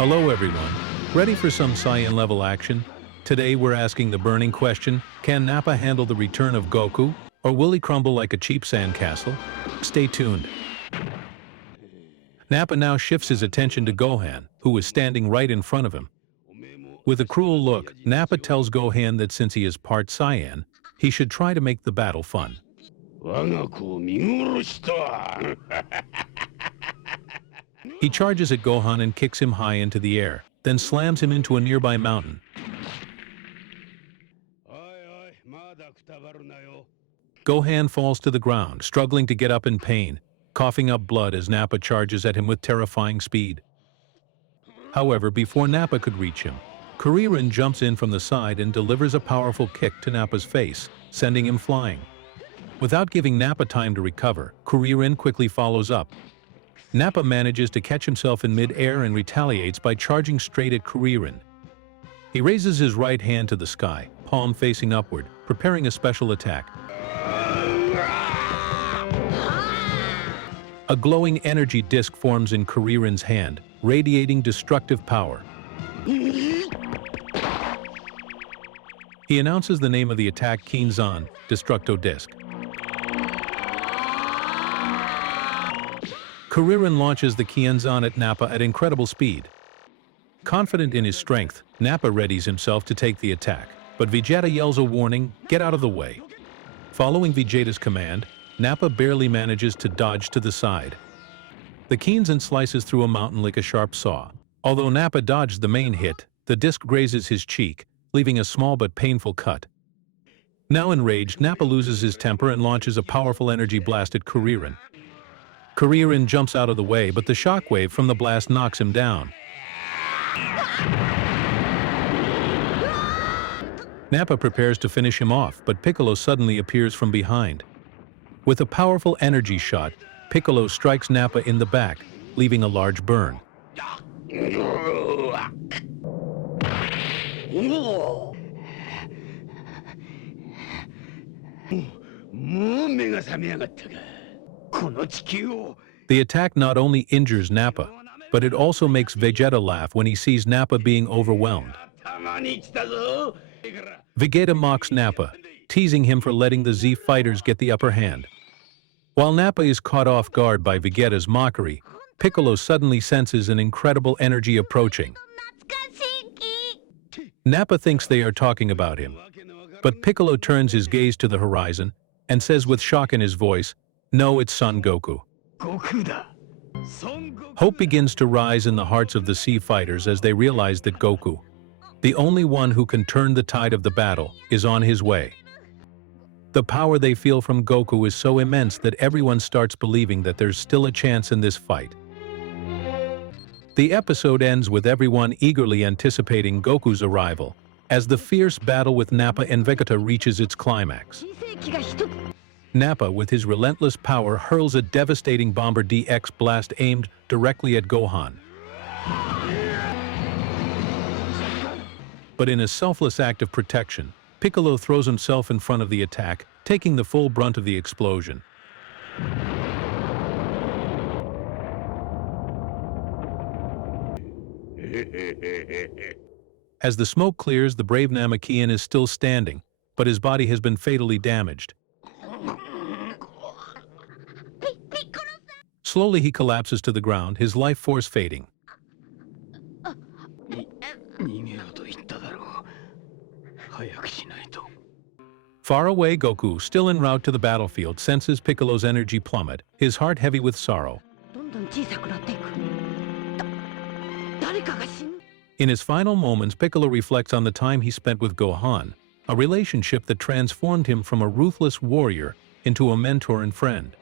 Hello everyone, ready for some Saiyan level action? Today we're asking the burning question, can Nappa handle the return of Goku, or will he crumble like a cheap sandcastle? Stay tuned. Nappa now shifts his attention to Gohan, who is standing right in front of him. With a cruel look, Nappa tells Gohan that since he is part Saiyan, he should try to make the battle fun. He charges at Gohan and kicks him high into the air, then slams him into a nearby mountain. Gohan falls to the ground, struggling to get up in pain, coughing up blood as Nappa charges at him with terrifying speed. However, before Nappa could reach him, Kuririn jumps in from the side and delivers a powerful kick to Nappa's face, sending him flying. Without giving Nappa time to recover, Kuririn quickly follows up. Nappa manages to catch himself in mid-air and retaliates by charging straight at Kuririn. He raises his right hand to the sky, palm facing upward, preparing a special attack. A glowing energy disc forms in Kuririn's hand, radiating destructive power. He announces the name of the attack, Kinzan, Destructo Disc. Kuririn launches the Kinzan at Nappa at incredible speed. Confident in his strength, Nappa readies himself to take the attack, but Vegeta yells a warning, "Get out of the way." Following Vegeta's command, Nappa barely manages to dodge to the side. The Kinzan slices through a mountain like a sharp saw. Although Nappa dodged the main hit, the disc grazes his cheek, leaving a small but painful cut. Now enraged, Nappa loses his temper and launches a powerful energy blast at Kuririn. Kuririn jumps out of the way, but the shockwave from the blast knocks him down. Nappa prepares to finish him off, but Piccolo suddenly appears from behind. With a powerful energy shot, Piccolo strikes Nappa in the back, leaving a large burn. The attack not only injures Nappa, but it also makes Vegeta laugh when he sees Nappa being overwhelmed. Vegeta mocks Nappa, teasing him for letting the Z fighters get the upper hand. While Nappa is caught off guard by Vegeta's mockery, Piccolo suddenly senses an incredible energy approaching. Nappa thinks they are talking about him, but Piccolo turns his gaze to the horizon and says with shock in his voice, "No, it's Son Goku." Hope begins to rise in the hearts of the Sea fighters as they realize that Goku, the only one who can turn the tide of the battle, is on his way. The power they feel from Goku is so immense that everyone starts believing that there's still a chance in this fight. The episode ends with everyone eagerly anticipating Goku's arrival, as the fierce battle with Nappa and Vegeta reaches its climax. Nappa, with his relentless power, hurls a devastating Bomber DX blast aimed directly at Gohan. But in a selfless act of protection, Piccolo throws himself in front of the attack, taking the full brunt of the explosion. As the smoke clears, the brave Namekian is still standing, but his body has been fatally damaged. Slowly he collapses to the ground, his life force fading. Far away, Goku, still en route to the battlefield, senses Piccolo's energy plummet, his heart heavy with sorrow. In his final moments, Piccolo reflects on the time he spent with Gohan, a relationship that transformed him from a ruthless warrior into a mentor and friend.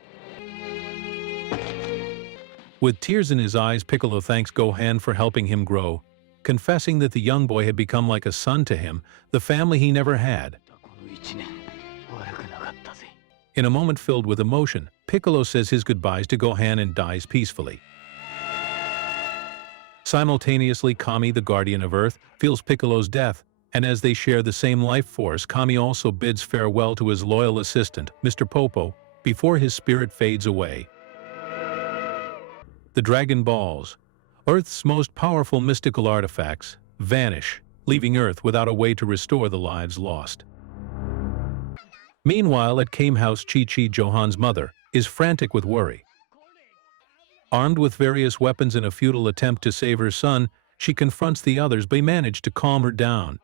With tears in his eyes, Piccolo thanks Gohan for helping him grow, confessing that the young boy had become like a son to him, the family he never had. In a moment filled with emotion, Piccolo says his goodbyes to Gohan and dies peacefully. Simultaneously, Kami, the guardian of Earth, feels Piccolo's death, and as they share the same life force, Kami also bids farewell to his loyal assistant, Mr. Popo, before his spirit fades away. The Dragon Balls. Earth's most powerful mystical artifacts vanish, leaving Earth without a way to restore the lives lost. Meanwhile, at Kame House, Chi-Chi, Gohan's mother, is frantic with worry. Armed with various weapons in a futile attempt to save her son, she confronts the others but manage to calm her down.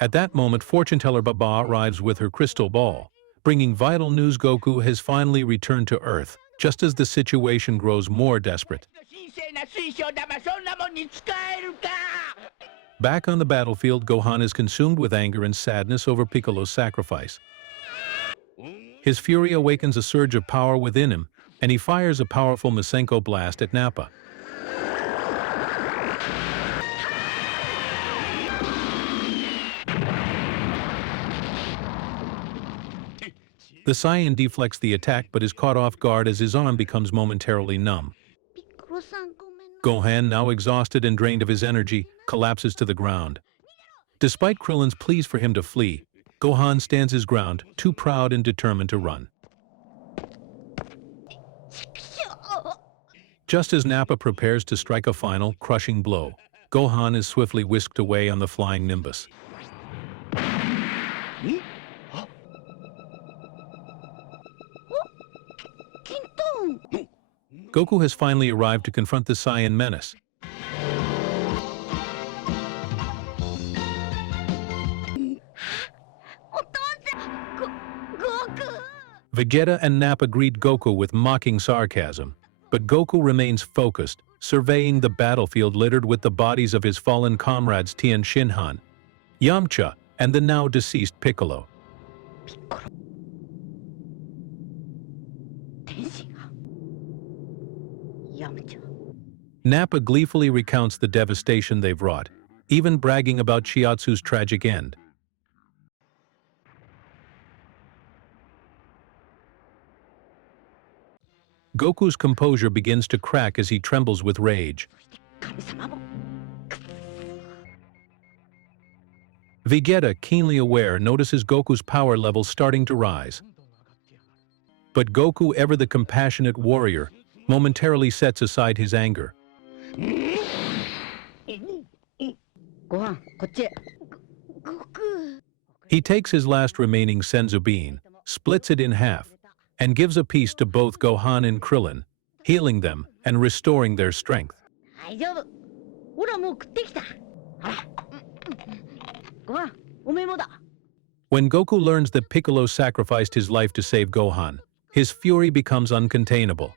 At that moment, fortune-teller Baba arrives with her crystal ball, bringing vital news. Goku has finally returned to Earth, just as the situation grows more desperate. Back on the battlefield, Gohan is consumed with anger and sadness over Piccolo's sacrifice. His fury awakens a surge of power within him, and he fires a powerful Masenko blast at Nappa. The Saiyan deflects the attack but is caught off guard as his arm becomes momentarily numb. Gohan, now exhausted and drained of his energy, collapses to the ground. Despite Krillin's pleas for him to flee, Gohan stands his ground, too proud and determined to run. Just as Nappa prepares to strike a final, crushing blow, Gohan is swiftly whisked away on the flying Nimbus. Goku has finally arrived to confront the Saiyan menace. Vegeta and Nappa greet Goku with mocking sarcasm, but Goku remains focused, surveying the battlefield littered with the bodies of his fallen comrades Tien Shinhan, Yamcha, and the now deceased Piccolo. Nappa gleefully recounts the devastation they've wrought, even bragging about Chiatsu's tragic end. Goku's composure begins to crack as he trembles with rage. Vegeta, keenly aware, notices Goku's power level starting to rise. But Goku, ever the compassionate warrior, momentarily sets aside his anger. He takes his last remaining Senzu bean, splits it in half, and gives a piece to both Gohan and Krillin, healing them and restoring their strength. When Goku learns that Piccolo sacrificed his life to save Gohan, his fury becomes uncontainable.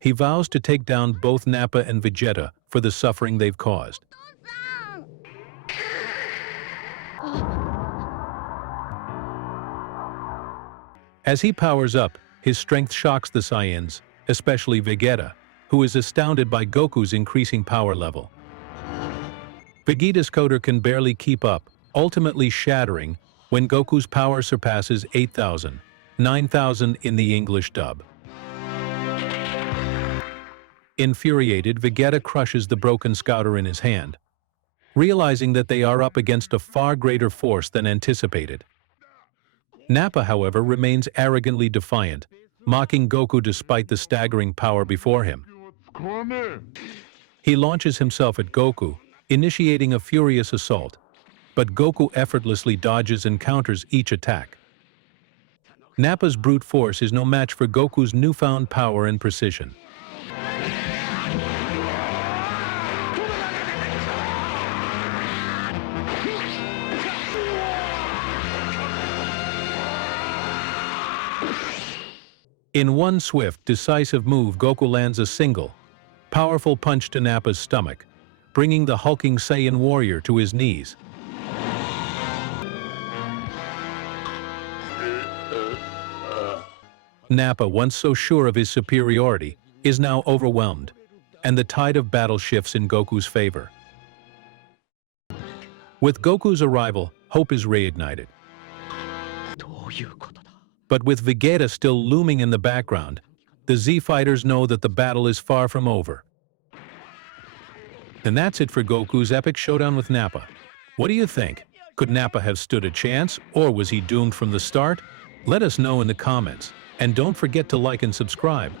He vows to take down both Nappa and Vegeta for the suffering they've caused. As he powers up, his strength shocks the Saiyans, especially Vegeta, who is astounded by Goku's increasing power level. Vegeta's coder can barely keep up, ultimately shattering when Goku's power surpasses 8,000, 9,000 in the English dub. Infuriated, Vegeta crushes the broken scouter in his hand, realizing that they are up against a far greater force than anticipated. Nappa, however, remains arrogantly defiant, mocking Goku despite the staggering power before him. He launches himself at Goku, initiating a furious assault, but Goku effortlessly dodges and counters each attack. Nappa's brute force is no match for Goku's newfound power and precision. In one swift, decisive move, Goku lands a single, powerful punch to Nappa's stomach, bringing the hulking Saiyan warrior to his knees. Nappa, once so sure of his superiority, is now overwhelmed, and the tide of battle shifts in Goku's favor. With Goku's arrival, hope is reignited. But with Vegeta still looming in the background, the Z-Fighters know that the battle is far from over. And that's it for Goku's epic showdown with Nappa. What do you think? Could Nappa have stood a chance, or was he doomed from the start? Let us know in the comments. And don't forget to like and subscribe.